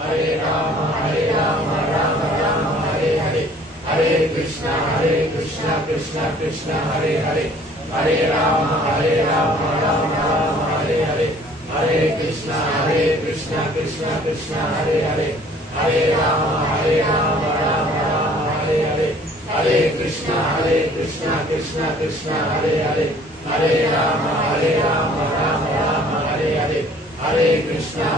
Hare Rama, Rama Rama, Hare Hare, Hare Krishna, Krishna Krishna, Hare Hare, Hare Rama, Rama Rama, Hare Hare, Hare Krishna, Krishna Krishna, Hare Hare, Hare Rama, Rama Rama, Hare Hare, Hare Krishna, Krishna Krishna, Hare Hare, Hare Rama, Rama Rama, Hare Hare, Hare Krishna,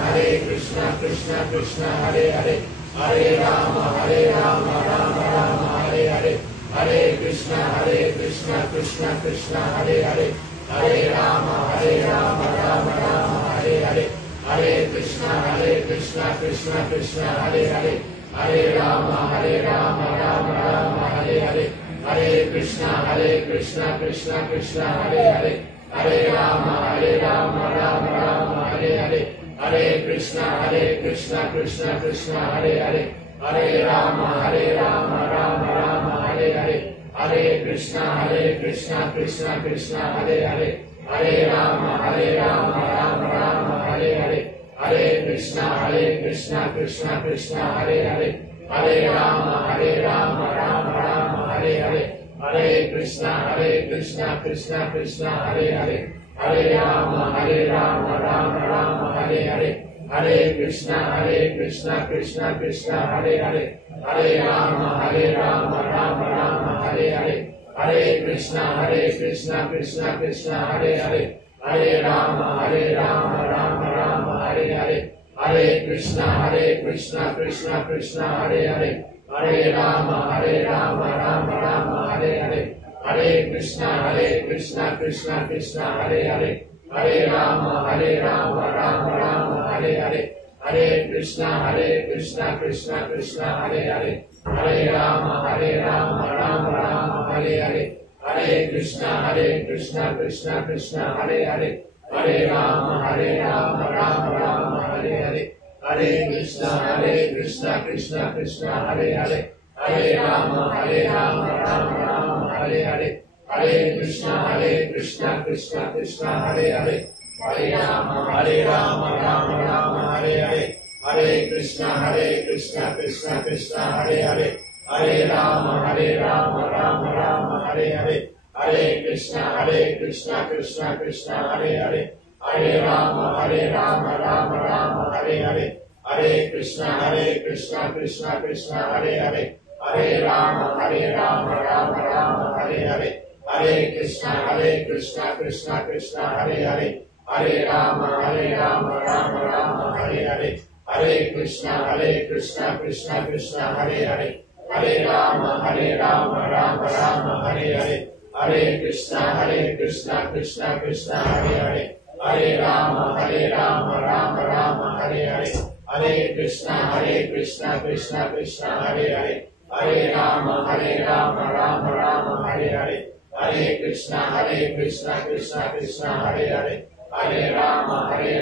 Krishna Krishna, Hare Hare, Hare Rama, Rama Rama, Hare Hare, Hare Krishna, Krishna Krishna, Hare Hare, Hare Rama, Rama Rama, Hare Hare, Hare Krishna, Krishna Krishna, Hare Hare, Hare Rama, Rama Rama, Hare Hare, Hare Krishna, Krishna Krishna, Hare Hare, Hare Rama, Rama Rama, Hare Hare, Hare Krishna, Krishna Krishna, Hare Hare, Hare Rama, Rama Rama, Hare Hare, Hare Krishna, Krishna Krishna, Hare Hare, Hare Rama, Rama Rama, Hare Hare, Hare Krishna, Krishna Krishna, Hare Hare, Hare Rama, Rama Rama, Hare Hare, Hare Krishna, Krishna Krishna, Hare Hare, Hare Rama, Rama Rama, Hare Hare, Hare Krishna, Krishna Krishna, Hare Hare, Hare Rama, Rama Rama, Hare Hare, Hare Krishna, Krishna Krishna, Hare Hare, Hare Rama, Rama Rama, Hare Hare, Hare Krishna, Krishna Krishna, Hare Hare, Hare Rama, Rama Rama, Hare Hare, Hare Krishna, Krishna Krishna, Hare Hare, Hare Rama, Rama Rama, Hare Hare, Hare Krishna, Krishna Krishna, Hare Hare, Hare Rama, Rama Rama, Hare Hare, Hare Krishna, Krishna Krishna, Hare Hare, Hare Rama, Rama Rama, Hare Hare, Hare Krishna, Krishna, Hare Hare, Hare Rama, Rama Rama, Hare Hare, Hare Krishna, Krishna, Hare Hare, Hare Rama, Rama Rama, Hare Hare, Hare Krishna, Krishna, Hare Hare, Hare Rama, Rama, Hare Hare, Hare Krishna, Krishna Krishna, Hare Hare, Hare Rama, Rama, Hare Hare, Hare Krishna, Krishna, Hare Hare, Hare Rama, Rama, Hare Hare, Hare Krishna, Krishna, Hare Hare, Hare Rama, Rama, Hare Hare, Hare Krishna, Krishna, Hare Hare, Hare Rama, Rama, Hare Hare, Hare Krishna, Krishna, Hare Hare, Hare Rama, Rama, Hare Hare, Hare Krishna, Krishna, Hare Hare, Hare Rama,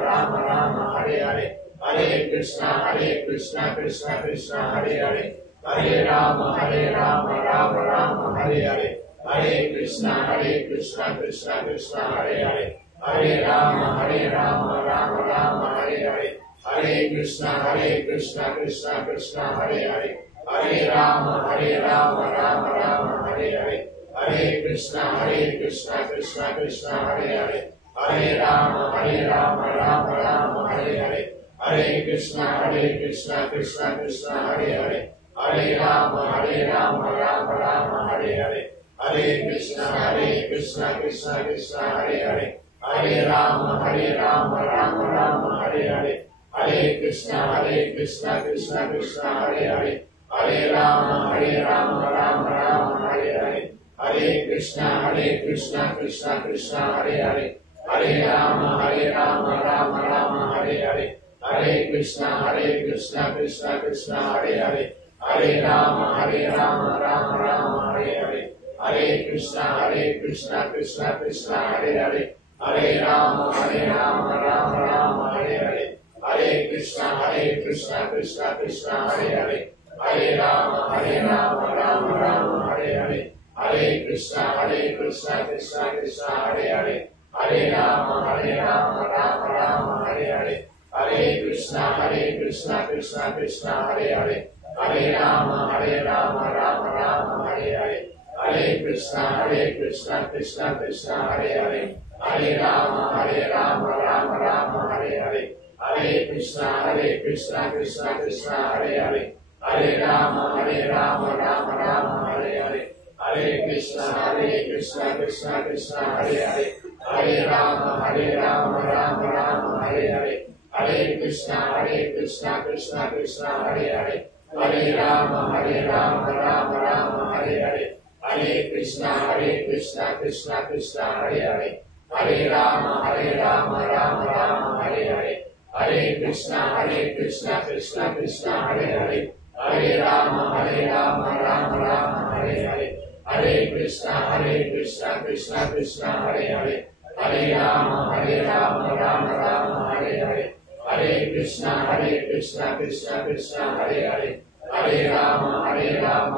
Rama, Hare Hare, Hare Krishna, Krishna, Hare Hare, Hare Rama, Rama, Hare Hare, Hare Krishna, Krishna Krishna, Hare Hare, Hare Rama, Rama, Hare Hare, Hare Krishna, Krishna Krishna, Hare Hare, Hare Rama, Rama, Hare Hare, Hare Krishna, Krishna Krishna, Hare Hare, Hare Rama, Rama, Hare Hare, Hare Krishna, Krishna Krishna, Hare Hare, Hare Rama, Rama, Hare Hare, Hare Krishna, Krishna Krishna, Hare Hare, Hare Rama, Rama, Hare Hare, Hare Krishna, Krishna Krishna, Hare Hare, Hare Rama, Rama, Hare Hare, Hare Krishna, Krishna Krishna, Hare Hare, Hare Rama, Rama, Hare Hare, Hare Krishna, Krishna Krishna, Hare Hare, Hare Rama, Rama, Hare Hare, Hare Krishna, Krishna Krishna, Hare Hare, Hare Rama, Rama, Hare Hare, Hare Krishna, Krishna Krishna, Hare Hare, Hare Rama, Rama, Hare Hare, Hare Krishna, Krishna Krishna, Hare Hare, Hare Rama, Rama, Hare Hare, Hare Krishna, Krishna Krishna, Hare Hare, Hare Rama, Rama, Hare Hare, Hare Krishna Krishna Krishna Hare Hare, Hare Rama Rama Rama Hare Hare, Hare Krishna Krishna Krishna Hare Hare, Hare Rama Rama Rama Hare Hare, Hare Krishna Krishna Krishna Hare Hare, Hare Rama Rama Rama Hare Hare, Hare Krishna Krishna Krishna Hare Hare, Hare Rama Rama Rama Hare Hare, Hare Krishna Krishna Krishna Hare Hare, Hare Rama Rama Rama Hare Hare, Hare Krishna Krishna Krishna Hare Hare, Hare Rama Rama Rama Hare Hare, Hare Krishna Krishna Krishna Hare Hare, Hare Rama Rama Rama Hare Hare, Hare Krishna Krishna Krishna Hare Hare, Hare Rama Rama Rama Hare Hare, Hare Krishna Krishna Krishna Hare Hare, Hare Rama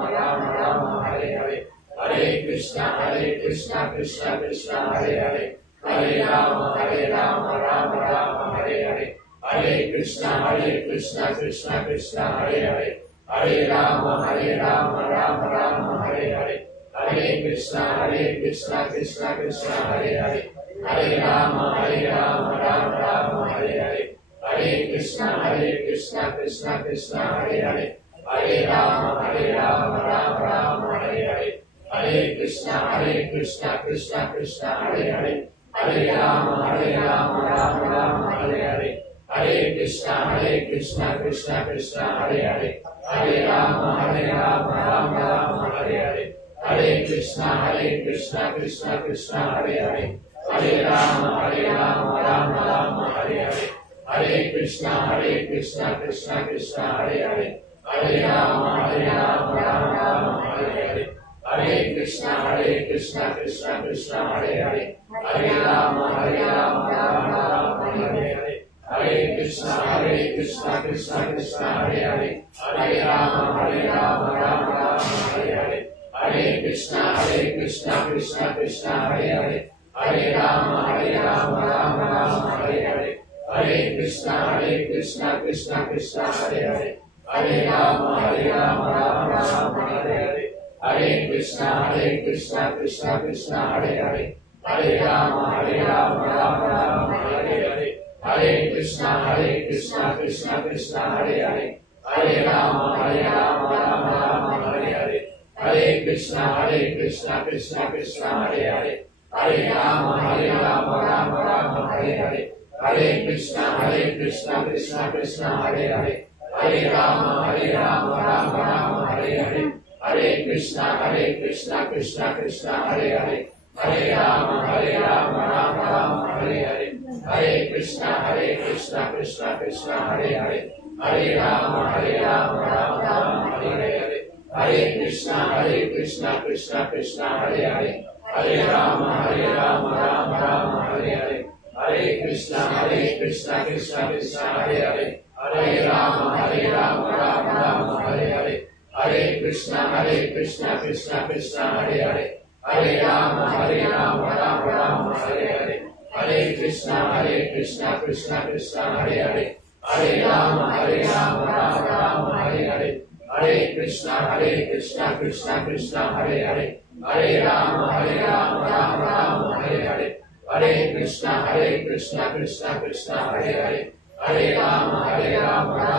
Rama Rama Hare Hare, Hare Krishna Krishna Krishna Hare Hare, Hare Rama Rama Rama Hare Hare, Hare Krishna Krishna Krishna Hare Hare, Hare Rama Rama Rama Hare Hare, Hare Krishna Krishna Krishna Hare Hare, Hare Rama Rama Rama Hare Hare, Hare Krishna Krishna Krishna Hare Hare, Hare Rama Rama Rama Hare Hare, Hare Krishna Krishna Krishna Hare Hare, Hare Rama Rama Rama Hare Hare, Hare Krishna Krishna Krishna Hare Hare, Hare Rama Rama Rama Hare Hare, Hare Krishna Krishna Krishna Hare Hare, Hare Rama Rama Rama Hare Hare, Hare Krishna Krishna Krishna Hare Hare, Hare Rama Rama Hare Hare, Hare Krishna Krishna Krishna Hare Hare, Hare Rama Rama Hare Hare, Hare Krishna Krishna Krishna Hare Hare, Hare Rama Rama Hare Hare, Hare Krishna Krishna Krishna Hare Hare, Hare Rama Rama Hare Hare, Hare Krishna Krishna Krishna Hare Hare, Hare Rama Rama Hare Hare, Hare Krishna Krishna Krishna Hare Hare, Hare Rama Rama Hare Hare, Hare Krishna Krishna Krishna Hare Hare, Hare Rama Rama Hare Hare, Hare Krishna Krishna Krishna Hare Hare, Hare Rama Rama Hare Hare, Hare Krishna Krishna Krishna Hare Hare, Hare Rama Rama Hare Hare, Hare Krishna Krishna Krishna Hare Hare, Hare Rama Rama Hare Hare, Hare Krishna Krishna Krishna Hare Hare, Hare Rama Rama Hare Hare, Hare Krishna Krishna Krishna Hare Hare, Hare Rama Rama Hare Hare, Hare Krishna Krishna Krishna Hare Hare, Hare Rama Rama Hare Hare, Hare Krishna Krishna Krishna Hare Hare, Hare Rama Rama Hare Hare, Hare Krishna Krishna Krishna Hare Hare, Hare Rama Rama Hare Hare, Hare Krishna Krishna Krishna Hare Hare, Hare Rama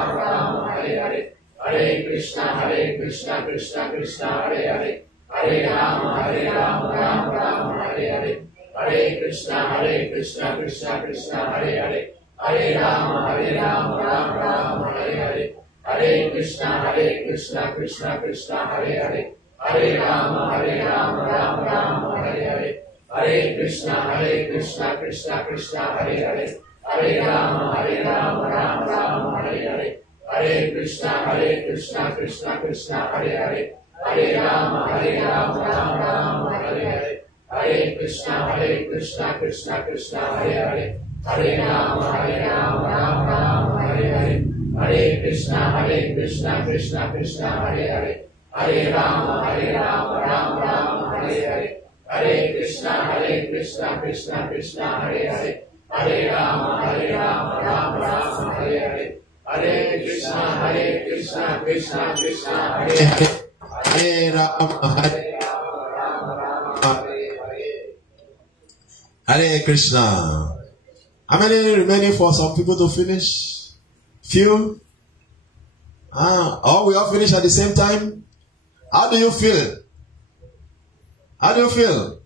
Rama Hare Hare, Hare Krishna Krishna Krishna Hare Hare, Hare Rama Rama Hare Hare, Hare Krishna Krishna Krishna Hare Hare, Hare Rama Rama Hare Hare, Hare Krishna Krishna Krishna Hare Hare, Hare Rama Rama Hare Hare, Hare Krishna Krishna Krishna Hare Hare, Hare Rama Rama Hare Hare, Hare Krishna Krishna Krishna Hare Hare, Hare Rama Rama Hare Hare, Hare Krishna Krishna Krishna Hare Hare, Hare Rama Rama Hare Hare, Hare Krishna Krishna Krishna Hare Hare, Hare Rama Rama Hare Hare, Hare Krishna Krishna Krishna Hare Hare, Hare Rama Rama Hare Hare, Hare Krishna Krishna Krishna Hare Hare, Hare Rama, Rama Rama, Hare Hare. Hare Krishna, Krishna Krishna, Hare Hare. Hare Rama, Hare Hare Krishna. How many remaining for some people to finish? Few? Or we all finish at the same time? How do you feel? How do you feel?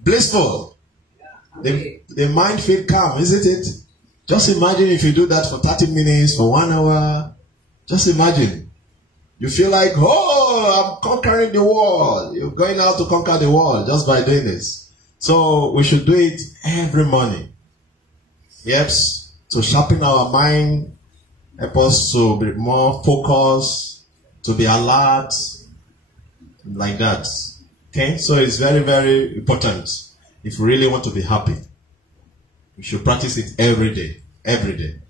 Blissful. The mind feel calm, isn't it? Just imagine if you do that for 30 minutes, for 1 hour. Just imagine. You feel like, oh, I'm conquering the world. You're going out to conquer the world just by doing this. So we should do it every morning. Yes, to sharpen our mind, help us to be more focused, to be alert, like that. Okay, so it's very, very important. If we really want to be happy, we should practice it every day. Every day.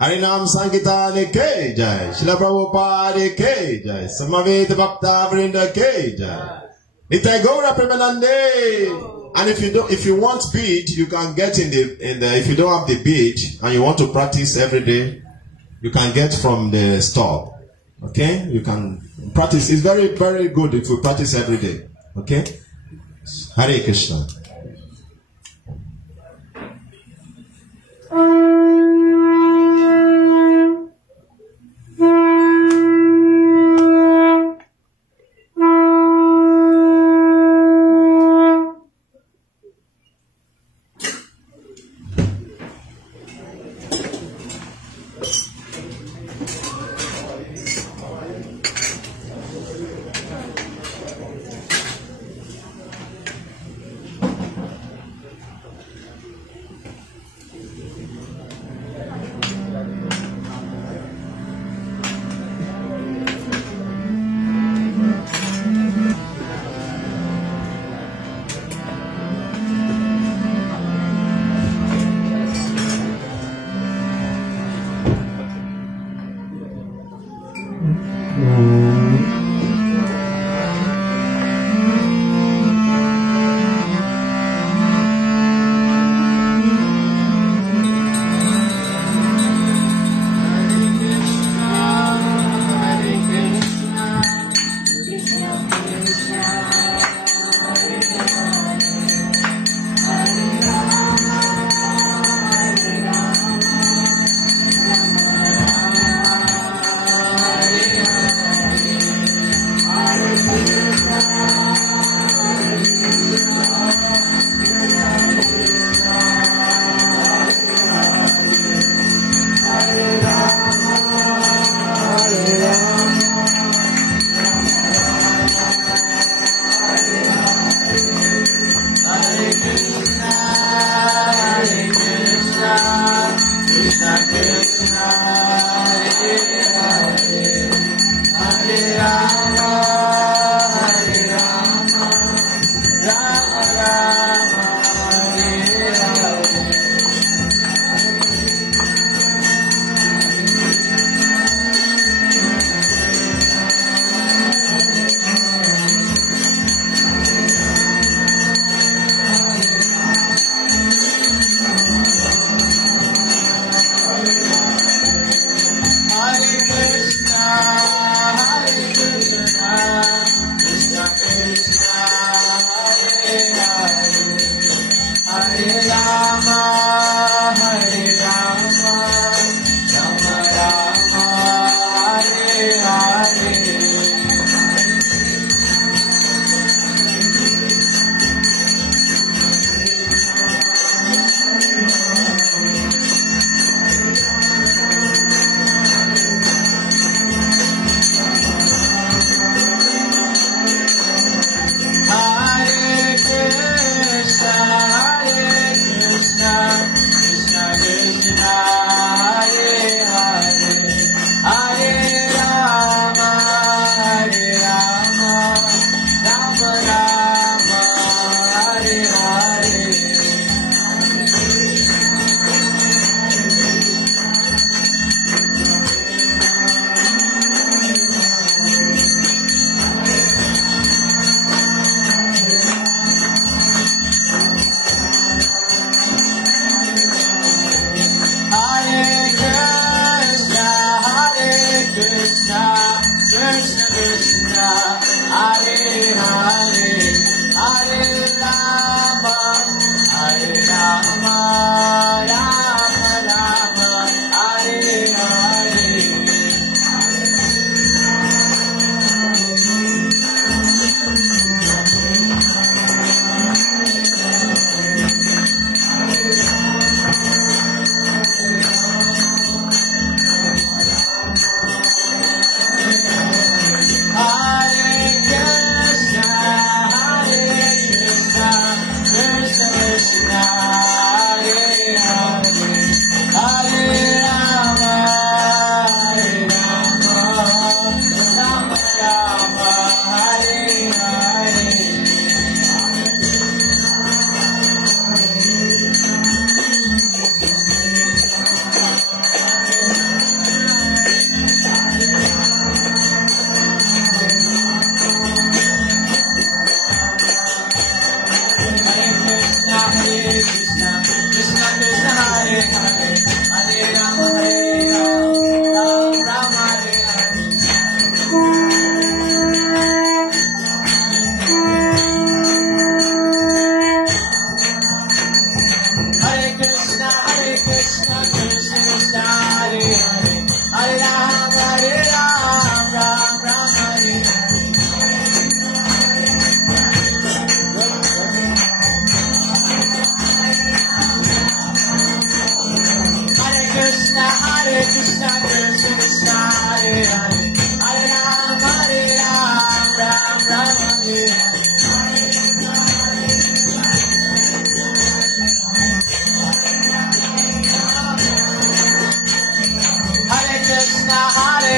Harinam Sankirtan Ke Jai, Srila Prabhupada Ke Jai, Samaveta Bhakta Vrinda Ke Jai, Nitai Gaura Premanande. And if you want bead, you can get in the if you don't have the bead and you want to practice every day, you can get from the store. Okay, you can practice. It's very, very good if we practice every day. Okay, Hare Krishna.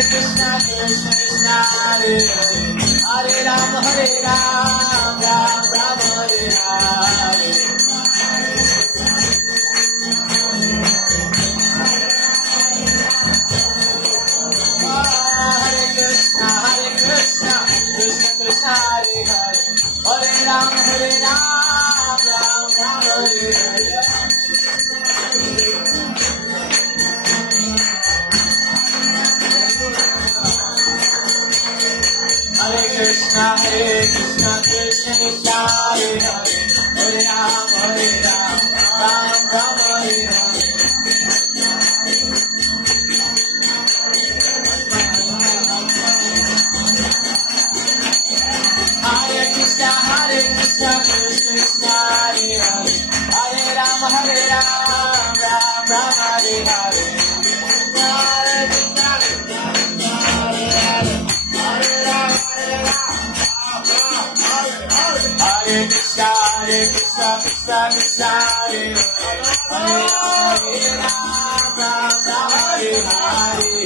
Krishna Krishna Hare Hare, Hare Ram Ram Ram Hare Hare. Hare Krishna Krishna Krishna Hare Hare, Hare Ram Ram Ram Hare Hare. Hare Krishna Krishna Krishna Hare Hare, Hare Ram Ram Ram Hare Hare. Hare Krishna Krishna Krishna Hare Hare, Hare Ram Ram Ram Hare Hare. Hare Krishna Krishna Krishna Hare Hare, Hare Ram Ram Hare Hare.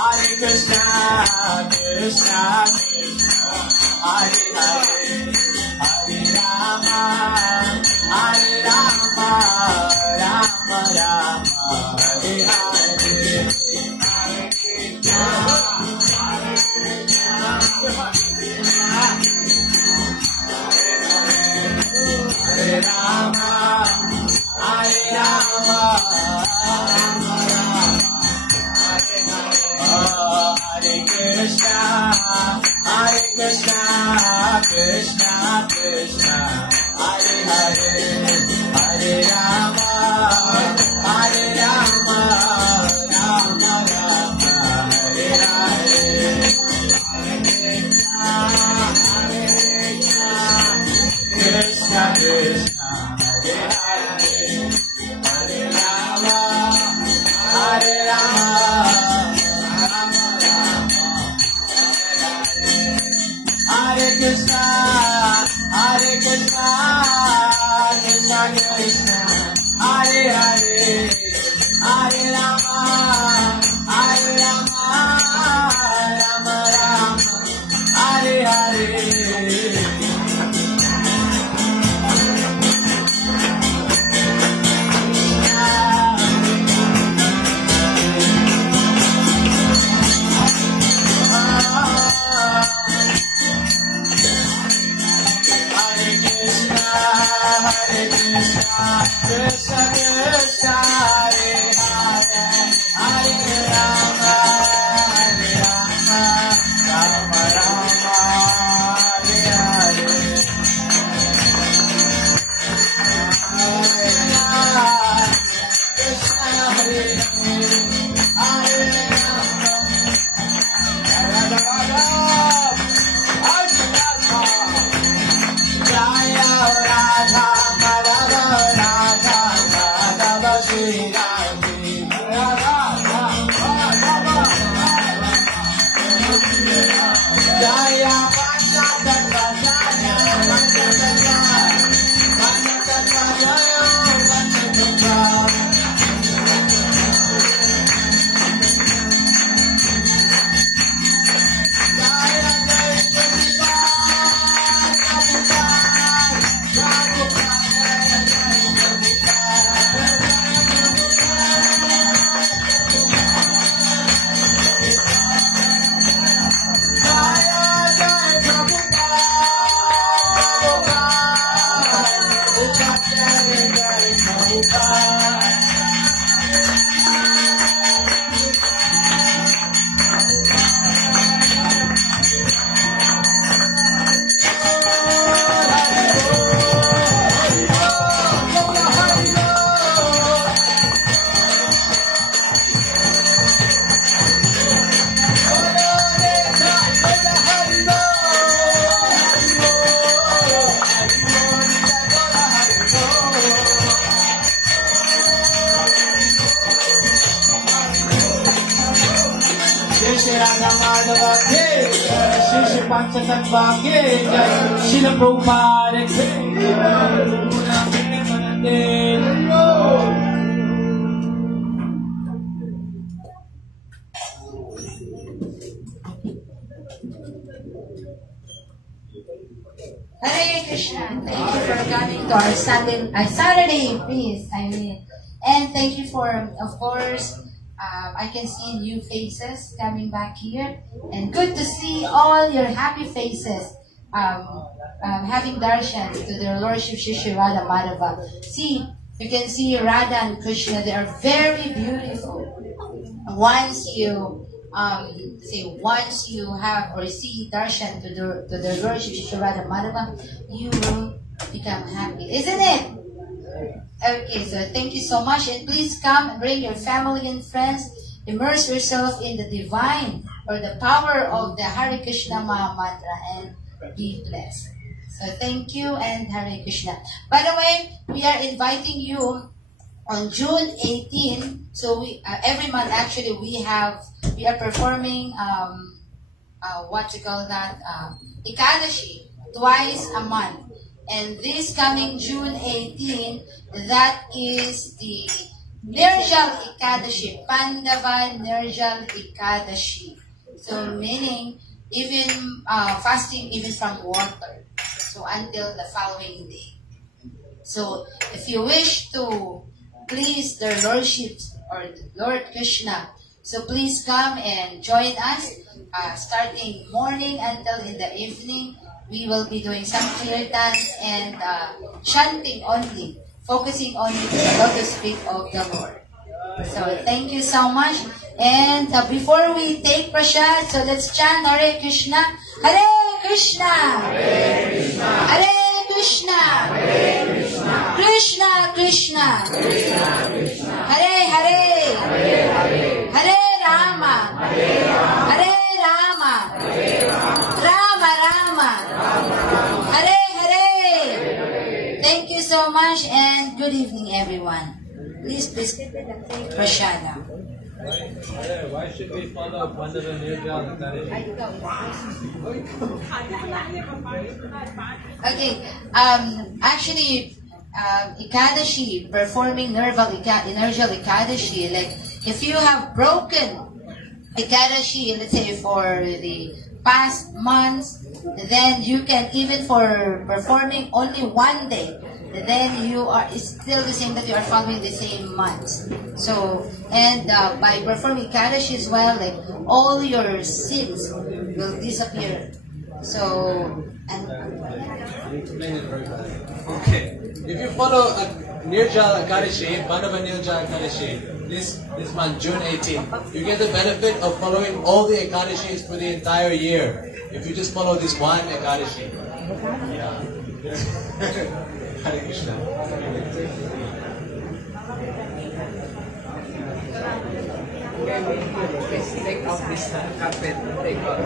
Hare Krishna Krishna Krishna Hare Hare, Hare Rama Rama Rama Hare Hare. Hare Rama Hare Krishna Krishna Krishna Hare Hare, Hare Rama Rama Rama Hare Hare. Krishna Krishna Hare Hare, Hare Rama Rama Hare Krishna Krishna Krishna Hare Hare, Hare Rama Rama Rama Hare Hare. Krishna Krishna Hare Hare, Hare Rama Rama Rama Hare Hare. Krishna Hare Hare, Hare Rama Jaya Radha Madhava Radha Madhava Shri Radhe Radha Madhava Jaya Panchatattva Jaya Panchatattva Panchatattva Jaya Panchatattva. Shri Radha Madhava Shri Shri Panchasattva Ki Jai, Srila Prabhupada Hare Krishna. Thank you for coming to our Saturday feast. And thank you for, of course, I can see new faces coming back here, and good to see all your happy faces having darshan to their Lordship Shri Radha Madhava. See, you can see Radha and Krishna. They are very beautiful. Once you have or see darshan to the Lordship Shri Radha Madhava, you will become happy, isn't it? Okay, so thank you so much, and please come and bring your family and friends. Immerse yourself in the divine or the power of the Hare Krishna Maha Mantra and be blessed. So thank you and Hare Krishna. By the way, we are inviting you on June 18. So we every month actually we are performing Ekadashi twice a month. And this coming June 18, that is the Nirjal Ekadashi, Pandava Nirjal Ekadashi. So meaning even fasting even from water. So until the following day. So if you wish to please their lordships or Lord Krishna, so please come and join us starting morning until in the evening. We will be doing some kirtans and chanting only, focusing only to the lotus feet of the Lord. So thank you so much. And before we take prasad, so let's chant Hare Krishna. Hare Krishna. Hare Krishna. Hare Krishna. Hare Krishna. Krishna Krishna. Krishna Krishna. Hare Hare. Hare Hare. Hare Rama. Hare Rama. Hare Rama. Hare Rama. Rama Rama. Hare Hare. Thank you so much and good evening everyone. Please take prasada. Why should we follow Pandava Nirjal Ekadashi? Okay, actually, Ekadashi, performing Nirjal Ekadashi, like if you have broken Ekadashi, let's say for the past months, then you can, even for performing only one day, then you are, it's still the same that you are following the same months. So, and by performing Ekadashi as well, like all your sins will disappear. So, and explain it very well. Okay. If you follow Nirjal Ekadashi, Pandava Nirjal Ekadashi, this month, June 18th, you get the benefit of following all the Ekadashis for the entire year. If you just follow this one Ekadashi. Yeah. Hare Krishna. Please take off this carpet. Take off.